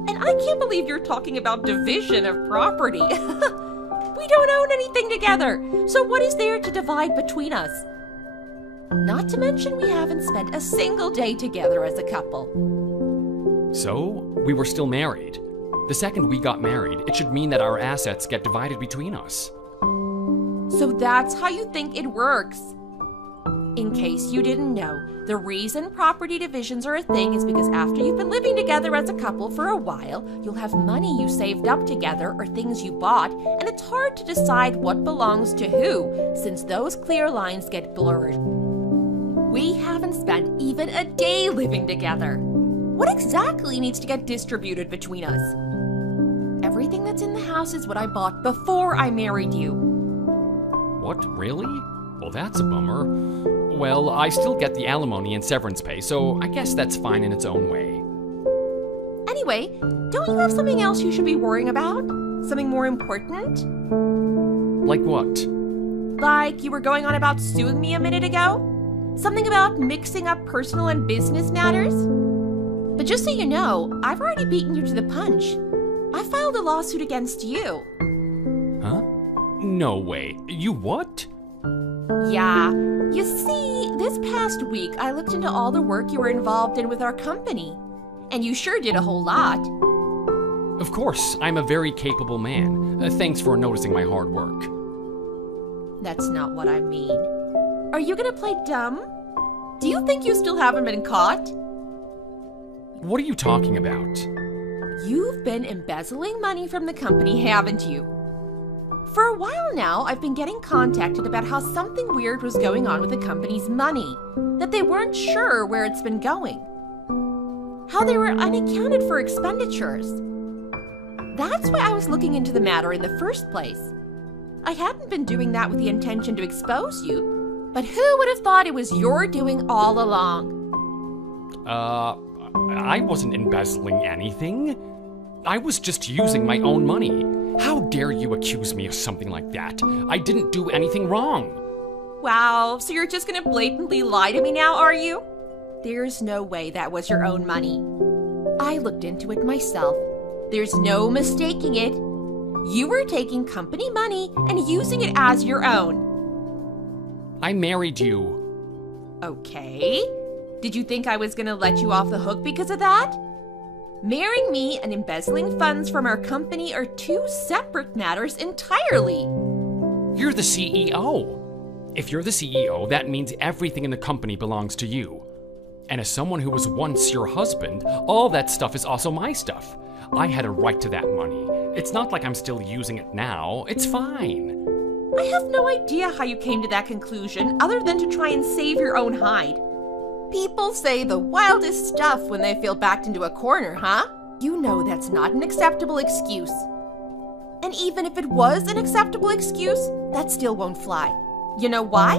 And I can't believe you're talking about division of property. We don't own anything together, so what is there to divide between us? Not to mention we haven't spent a single day together as a couple. So, we were still married. The second we got married, it should mean that our assets get divided between us. So that's how you think it works. In case you didn't know, the reason property divisions are a thing is because after you've been living together as a couple for a while, you'll have money you saved up together or things you bought, and it's hard to decide what belongs to who, since those clear lines get blurred. We haven't spent even a day living together. What exactly needs to get distributed between us? Everything that's in the house is what I bought before I married you. What, really? Well, that's a bummer. Well, I still get the alimony and severance pay, so I guess that's fine in its own way. Anyway, don't you have something else you should be worrying about? Something more important? Like what? Like you were going on about suing me a minute ago? Something about mixing up personal and business matters? But just so you know, I've already beaten you to the punch. I filed a lawsuit against you. Huh? No way. You what? Yeah. You see, this past week I looked into all the work you were involved in with our company. And you sure did a whole lot. Of course, I'm a very capable man. Thanks for noticing my hard work. That's not what I mean. Are you gonna play dumb? Do you think you still haven't been caught? What are you talking about? You've been embezzling money from the company, haven't you? For a while now, I've been getting contacted about how something weird was going on with the company's money, that they weren't sure where it's been going, how they were unaccounted for expenditures. That's why I was looking into the matter in the first place. I hadn't been doing that with the intention to expose you, but who would have thought it was your doing all along? I wasn't embezzling anything. I was just using my own money. How dare you accuse me of something like that? I didn't do anything wrong. Wow, so you're just gonna blatantly lie to me now, are you? There's no way that was your own money. I looked into it myself. There's no mistaking it. You were taking company money and using it as your own. I married you. Okay. Did you think I was gonna let you off the hook because of that? Marrying me and embezzling funds from our company are two separate matters entirely. You're the CEO. If you're the CEO, that means everything in the company belongs to you. And as someone who was once your husband, all that stuff is also my stuff. I had a right to that money. It's not like I'm still using it now. It's fine. I have no idea how you came to that conclusion other than to try and save your own hide. People say the wildest stuff when they feel backed into a corner, huh? You know that's not an acceptable excuse. And even if it was an acceptable excuse, that still won't fly. You know why?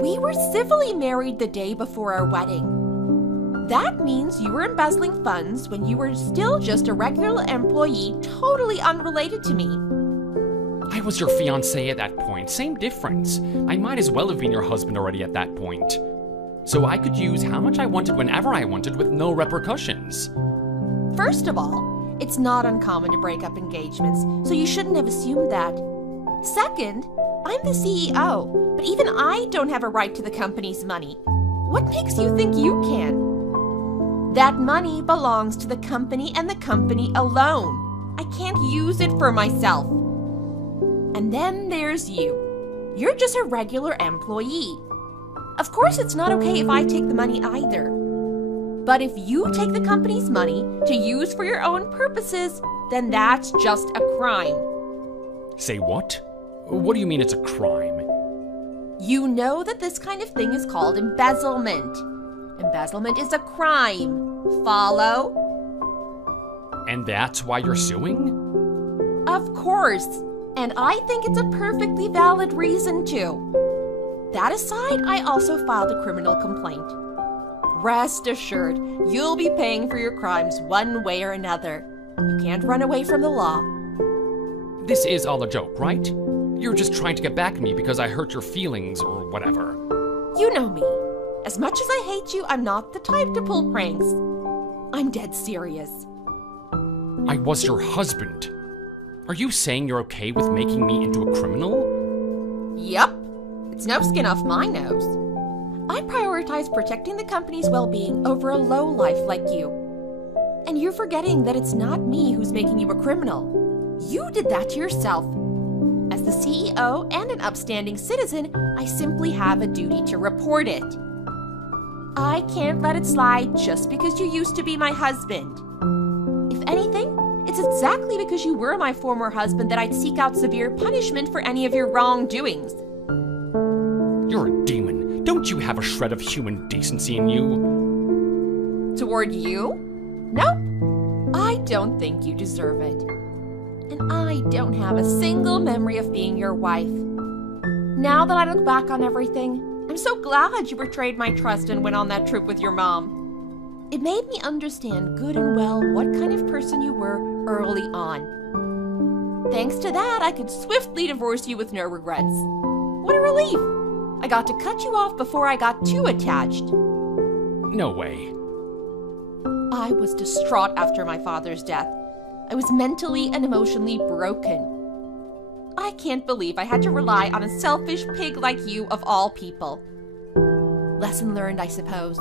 We were civilly married the day before our wedding. That means you were embezzling funds when you were still just a regular employee, totally unrelated to me. I was your fiancé at that point. Same difference. I might as well have been your husband already at that point. So I could use how much I wanted whenever I wanted with no repercussions. First of all, it's not uncommon to break up engagements, so you shouldn't have assumed that. Second, I'm the CEO, but even I don't have a right to the company's money. What makes you think you can? That money belongs to the company and the company alone. I can't use it for myself. And then there's you. You're just a regular employee. Of course, it's not okay if I take the money either. But if you take the company's money to use for your own purposes, then that's just a crime. Say what? What do you mean it's a crime? You know that this kind of thing is called embezzlement. Embezzlement is a crime. Follow? And that's why you're suing? Of course. And I think it's a perfectly valid reason to. That aside, I also filed a criminal complaint. Rest assured, you'll be paying for your crimes one way or another. You can't run away from the law. This is all a joke, right? You're just trying to get back at me because I hurt your feelings or whatever. You know me. As much as I hate you, I'm not the type to pull pranks. I'm dead serious. I was your husband. Are you saying you're okay with making me into a criminal? Yep. It's no skin off my nose. I prioritize protecting the company's well-being over a lowlife like you. And you're forgetting that it's not me who's making you a criminal. You did that to yourself. As the CEO and an upstanding citizen, I simply have a duty to report it. I can't let it slide just because you used to be my husband. If anything, it's exactly because you were my former husband that I'd seek out severe punishment for any of your wrongdoings. You're a demon. Don't you have a shred of human decency in you? Toward you? Nope. I don't think you deserve it. And I don't have a single memory of being your wife. Now that I look back on everything, I'm so glad you betrayed my trust and went on that trip with your mom. It made me understand good and well what kind of person you were early on. Thanks to that, I could swiftly divorce you with no regrets. What a relief! I got to cut you off before I got too attached. No way. I was distraught after my father's death. I was mentally and emotionally broken. I can't believe I had to rely on a selfish pig like you of all people. Lesson learned, I suppose.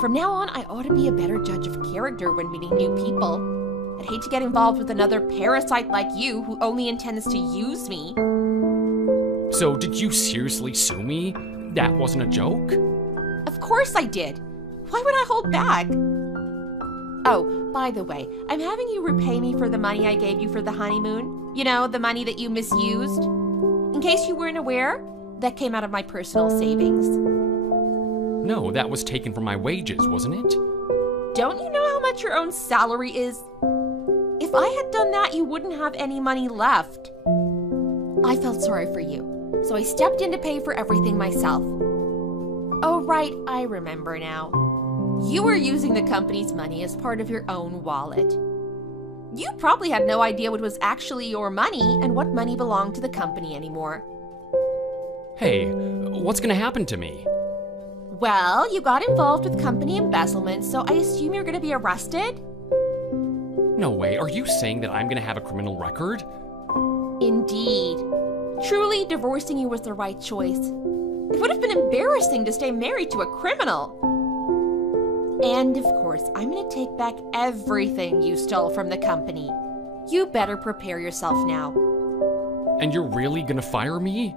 From now on, I ought to be a better judge of character when meeting new people. I'd hate to get involved with another parasite like you who only intends to use me. So did you seriously sue me? That wasn't a joke? Of course I did. Why would I hold back? Oh, by the way, I'm having you repay me for the money I gave you for the honeymoon. You know, the money that you misused. In case you weren't aware, that came out of my personal savings. No, that was taken from my wages, wasn't it? Don't you know how much your own salary is? If I had done that, you wouldn't have any money left. I felt sorry for you, so I stepped in to pay for everything myself. Oh, right, I remember now. You were using the company's money as part of your own wallet. You probably had no idea what was actually your money and what money belonged to the company anymore. Hey, what's gonna happen to me? Well, you got involved with company embezzlement, so I assume you're going to be arrested? No way, are you saying that I'm gonna have a criminal record? Indeed. Truly, divorcing you was the right choice. It would have been embarrassing to stay married to a criminal. And of course, I'm going to take back everything you stole from the company. You better prepare yourself now. And you're really gonna fire me?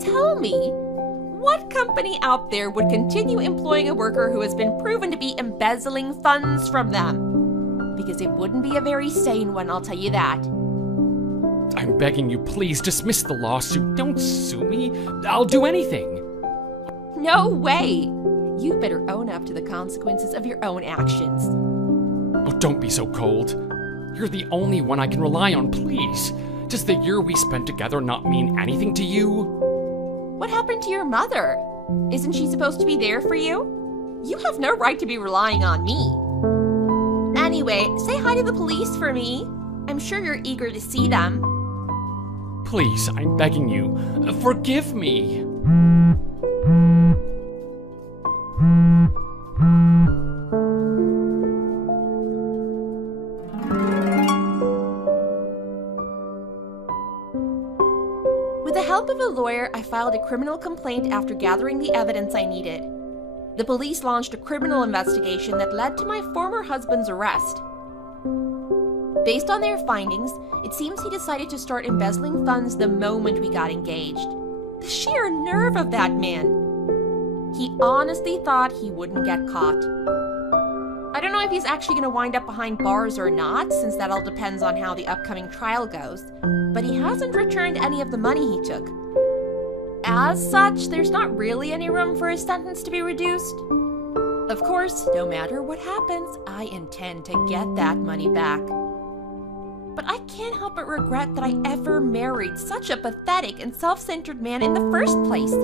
Tell me, what company out there would continue employing a worker who has been proven to be embezzling funds from them? Because it wouldn't be a very sane one, I'll tell you that. I'm begging you, please dismiss the lawsuit. Don't sue me. I'll do anything. No way! You better own up to the consequences of your own actions. Oh, don't be so cold. You're the only one I can rely on, please. Does the year we spent together not mean anything to you? What happened to your mother? Isn't she supposed to be there for you? You have no right to be relying on me. Anyway, say hi to the police for me. I'm sure you're eager to see them. Please, I'm begging you. Forgive me. With the help of a lawyer, I filed a criminal complaint after gathering the evidence I needed. The police launched a criminal investigation that led to my former husband's arrest. Based on their findings, it seems he decided to start embezzling funds the moment we got engaged. The sheer nerve of that man! He honestly thought he wouldn't get caught. I don't know if he's actually going to wind up behind bars or not, since that all depends on how the upcoming trial goes, but he hasn't returned any of the money he took. As such, there's not really any room for his sentence to be reduced. Of course, no matter what happens, I intend to get that money back. But I can't help but regret that I ever married such a pathetic and self-centered man in the first place.